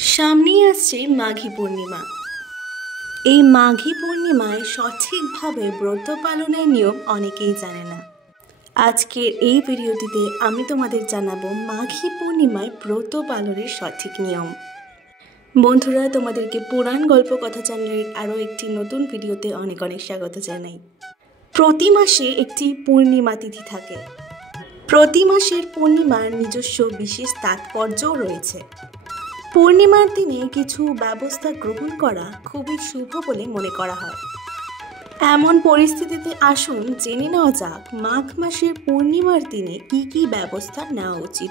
সামনেই আসছে মাঘী পূর্ণিমা। এই মাঘী পূর্ণিমায় সঠিকভাবে ব্রত পালনের নিয়ম অনেকেই জানে না। আজকের এই ভিডিওটিতে আমি তোমাদের জানাবো মাঘী পূর্ণিমায় ব্রত পালনের সঠিক নিয়ম। বন্ধুরা, তোমাদেরকে পুরাণ গল্প কথা চ্যানেলের আরও একটি নতুন ভিডিওতে অনেক অনেক স্বাগত জানাই। প্রতি মাসে একটি পূর্ণিমা তিথি থাকে। প্রতি মাসের পূর্ণিমার নিজস্ব বিশেষ তাৎপর্যও রয়েছে। পূর্ণিমার দিনে কিছু ব্যবস্থা গ্রহণ করা খুবই শুভ বলে মনে করা হয়। এমন পরিস্থিতিতে আসুন জেনে নেওয়া যাক মাঘ মাসের পূর্ণিমার দিনে কি কি ব্যবস্থা নেওয়া উচিত।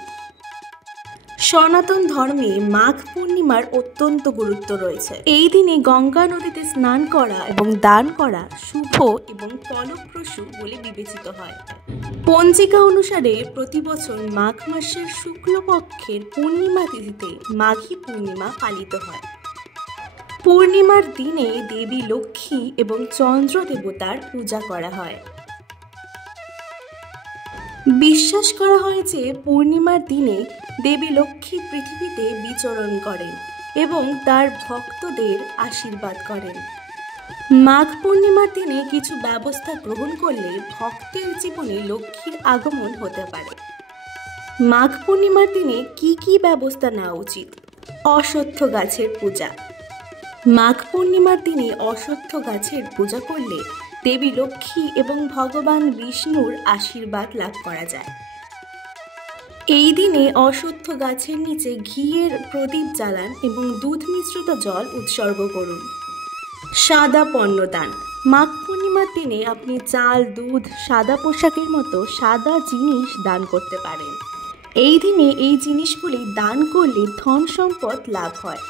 সনাতন ধর্মে মাঘ পূর্ণিমার অত্যন্ত গুরুত্ব রয়েছে। এই দিনে গঙ্গা নদীতে স্নান করা এবং দান করা শুভ এবং ফলপ্রসূ বলে বিবেচিত হয়। পঞ্জিকা অনুসারে প্রতি বছর মাঘ মাসের শুক্লপক্ষের পূর্ণিমা তিথিতে মাঘী পূর্ণিমা পালিত হয়। পূর্ণিমার দিনে দেবী লক্ষ্মী এবং চন্দ্র দেবতার পূজা করা হয়। বিশ্বাস করা হয় যে পূর্ণিমার দিনে দেবী লক্ষ্মী পৃথিবীতে বিচরণ করেন এবং তার ভক্তদের আশীর্বাদ করেন। মাঘ পূর্ণিমার দিনে কিছু ব্যবস্থা গ্রহণ করলে ভক্তের জীবনে লক্ষ্মীর আগমন হতে পারে। মাঘ পূর্ণিমার দিনে কি কি ব্যবস্থা নেওয়া উচিত? অশ্বত্থ গাছের পূজা। মাঘ পূর্ণিমার দিনে অশ্বত্থ গাছের পূজা করলে দেবী লক্ষ্মী এবং ভগবান বিষ্ণুর আশীর্বাদ লাভ করা যায়। এই দিনে অশ্বত্থ গাছের নিচে ঘিয়ের প্রদীপ জ্বালান এবং দুধ মিশ্রিত জল উৎসর্গ করুন। সাদা পণ্যদান। মাঘ পূর্ণিমার দিনে আপনি চাল, দুধ, সাদা পোশাকের মতো সাদা জিনিস দান করতে পারেন। এই দিনে এই জিনিসগুলি দান করলে ধন সম্পদ লাভ হয়।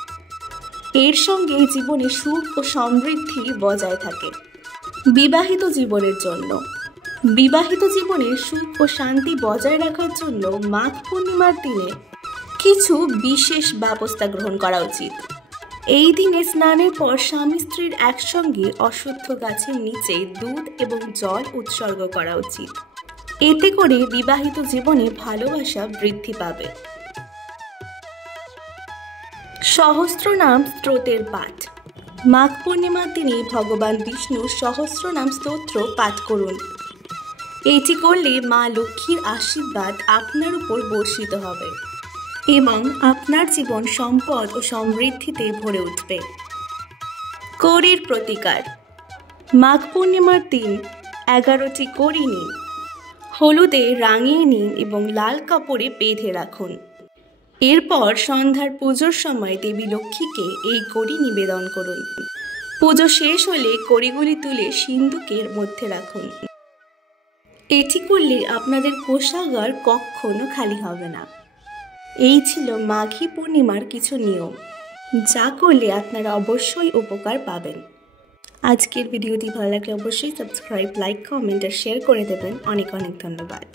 এর সঙ্গে জীবনে সুখ ও সমৃদ্ধি বজায় থাকে। বিবাহিত জীবনের জন্য। বিবাহিত জীবনে সুখ ও শান্তি বজায় রাখার জন্য মাঘ পূর্ণিমার দিনে কিছু বিশেষ ব্যবস্থা গ্রহণ করা উচিত। এই দিনে স্নানের পর স্বামী স্ত্রীর একসঙ্গে অশ্বত্থ গাছের নিচে দুধ এবং জল উৎসর্গ করা উচিত। এতে করে বিবাহিত জীবনে ভালোবাসা বৃদ্ধি পাবে। সহস্রনাম স্তোত্রের পাঠ। মাঘ পূর্ণিমার দিনে ভগবান বিষ্ণুর সহস্রনাম স্তোত্র পাঠ করুন। এটি করলে মা লক্ষ্মীর আশীর্বাদ আপনার উপর বর্ষিত হবে এবং আপনার জীবন সম্পদ ও সমৃদ্ধিতে ভরে উঠবে। কড়ির প্রতিকার। মাঘ পূর্ণিমার দিন 11টি কড়ি নিন, হলুদে রাঙিয়ে নিন এবং লাল কাপড়ে বেঁধে রাখুন। এরপর সন্ধ্যার পুজোর সময় দেবী লক্ষ্মীকে এই কড়ি নিবেদন করুন। পুজো শেষ হলে কড়িগুলি তুলে সিন্দুকের মধ্যে রাখুন। এটি করলে আপনাদের কোষাগার কখনো খালি হবে না। এই ছিল মাঘী পূর্ণিমার কিছু নিয়ম, যা করলে আপনারা অবশ্যই উপকার পাবেন। আজকের ভিডিওটি ভালো লাগলে অবশ্যই সাবস্ক্রাইব, লাইক, কমেন্ট আর শেয়ার করে দেবেন। অনেক অনেক ধন্যবাদ।